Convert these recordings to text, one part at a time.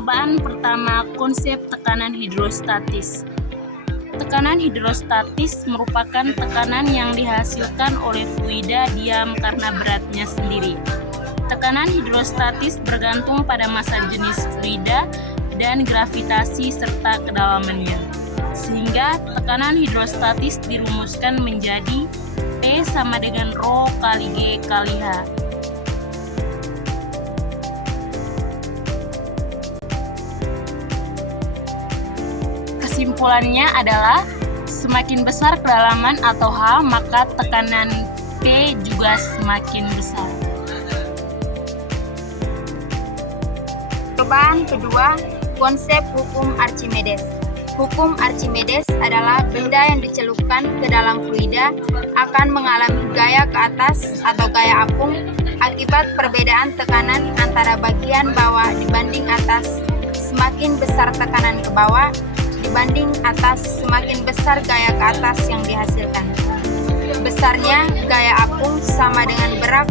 Percobaan pertama, konsep tekanan hidrostatis. Tekanan hidrostatis merupakan tekanan yang dihasilkan oleh fluida diam karena beratnya sendiri. Tekanan hidrostatis bergantung pada massa jenis fluida dan gravitasi serta kedalamannya. Sehingga tekanan hidrostatis dirumuskan menjadi P sama dengan Rho kali G kali H. Kesimpulannya adalah semakin besar kedalaman atau H, maka tekanan P juga semakin besar. Percobaan kedua, konsep hukum Archimedes. Hukum Archimedes adalah benda yang dicelupkan ke dalam fluida akan mengalami gaya ke atas atau gaya apung akibat perbedaan tekanan antara bagian bawah dibanding atas. Semakin besar tekanan ke bawah dibanding atas, semakin besar gaya ke atas yang dihasilkan. Besarnya gaya apung sama dengan berat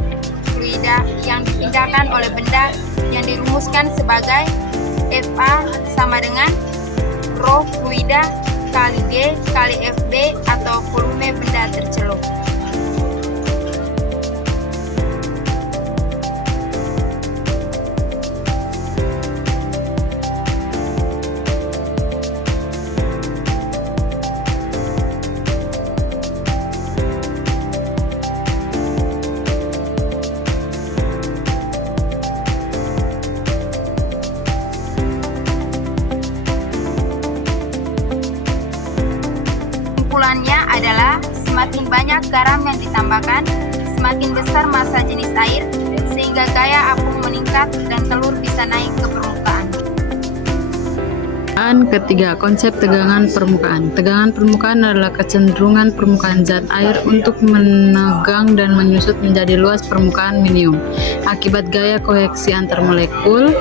fluida yang dipindahkan oleh benda yang dirumuskan sebagai Fa sama dengan Rho fluida kali G kali Fb atau volume benda tercelup. Kesimpulannya adalah semakin banyak garam yang ditambahkan, semakin besar massa jenis air, sehingga gaya apung meningkat dan telur bisa naik ke permukaan. Ketiga, konsep tegangan permukaan. Tegangan permukaan adalah kecenderungan permukaan zat air untuk menegang dan menyusut menjadi luas permukaan minimum akibat gaya koheksi antar molekul.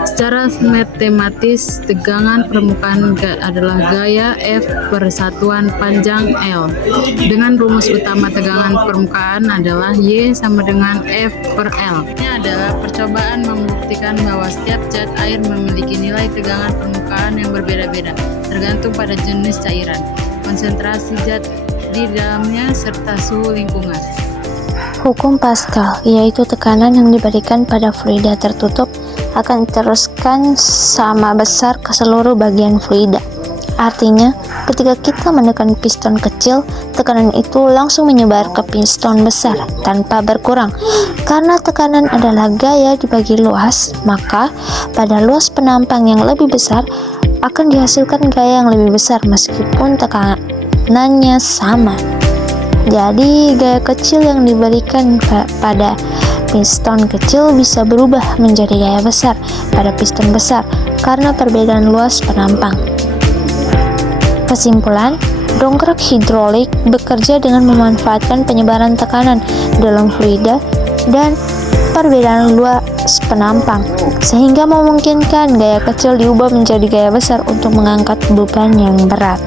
Secara matematis, tegangan permukaan adalah gaya F per satuan panjang L. Dengan rumus utama tegangan permukaan adalah Y sama dengan F per L. Ini adalah percobaan membuktikan bahwa setiap zat air memiliki nilai tegangan permukaan yang berbeda-beda, tergantung pada jenis cairan, konsentrasi zat di dalamnya, serta suhu lingkungan. Hukum Pascal, yaitu tekanan yang diberikan pada fluida tertutup akan diteruskan sama besar ke seluruh bagian fluida. Artinya, ketika kita menekan piston kecil, tekanan itu langsung menyebar ke piston besar tanpa berkurang. Karena tekanan adalah gaya dibagi luas, maka pada luas penampang yang lebih besar akan dihasilkan gaya yang lebih besar meskipun tekanannya sama. Jadi, gaya kecil yang diberikan pada piston kecil bisa berubah menjadi gaya besar pada piston besar karena perbedaan luas penampang. Kesimpulan, dongkrak hidrolik bekerja dengan memanfaatkan penyebaran tekanan dalam fluida dan perbedaan luas penampang, sehingga memungkinkan gaya kecil diubah menjadi gaya besar untuk mengangkat beban yang berat.